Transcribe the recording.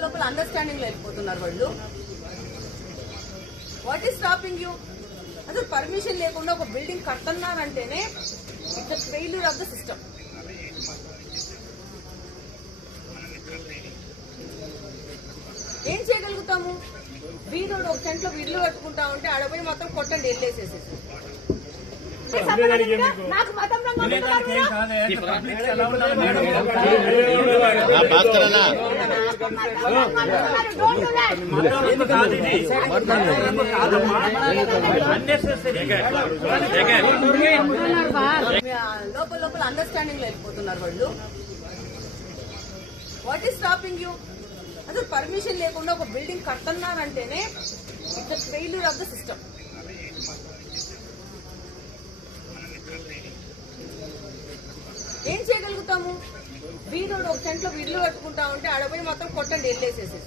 లోపల అండర్స్టాండింగ్ లో వెళ్ళిపోతున్నారు వాళ్ళు. What is stopping you? అసలు పర్మిషన్ లేకుండా ఒక బిల్డింగ్ కడుతున్నారంటేనే it's failure of the system. ఏం చేయగలుగుతాము? వీడు ఒక సెంట్లో ఇల్లు కట్టుకుంటా ఉంటే ఆడపోయి మొత్తం కొట్టండి వెళ్ళేసేసేసి. లోపల అండర్స్టాండింగ్ లో వెళ్ళిపోతున్నారు వాళ్ళు. What is stopping you? అసలు పర్మిషన్ లేకుండా ఒక బిల్డింగ్ కడుతున్నారంటేనే it's failure of the system. ఏం చేయగలుగుతాము? వీడు ఒక సెంట్లో ఇల్లు కట్టుకుంటా ఉంటే ఆడపోయి మొత్తం కొట్టండి వెళ్ళేసేసేసి.